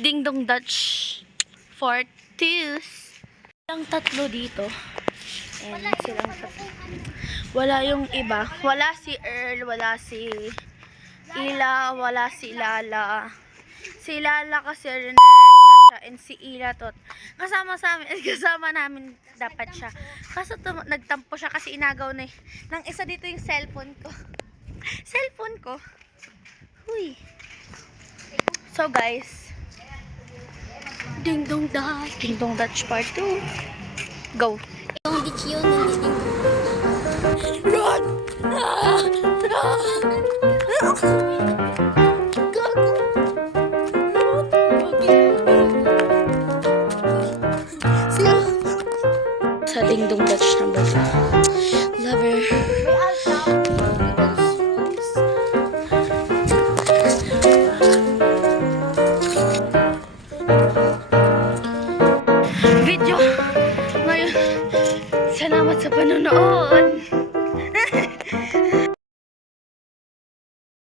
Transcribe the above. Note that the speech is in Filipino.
Ding Dong Dutch Fortis. Silang tatlo dito. And silang tatlo. Wala yung iba. Wala si Earl, wala si Ila, wala si Lala. Si Lala kasi rin na siya, and si Ila tot. Kasama namin dapat siya. Kaso nagtampo siya kasi inagaw na nang isa dito yung cellphone ko. Cellphone ko. Huy. So guys, Ding Dong Dutch part 2. Go. Yung ditch yun, hindi din. Run! Run! Sa Ding Dong Dutch number 2. Lover. Video. Ngayon, salamat sa panonood.